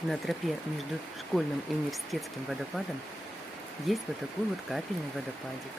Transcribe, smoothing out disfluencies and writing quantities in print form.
На тропе между школьным и университетским водопадом есть вот такой вот капельный водопадик.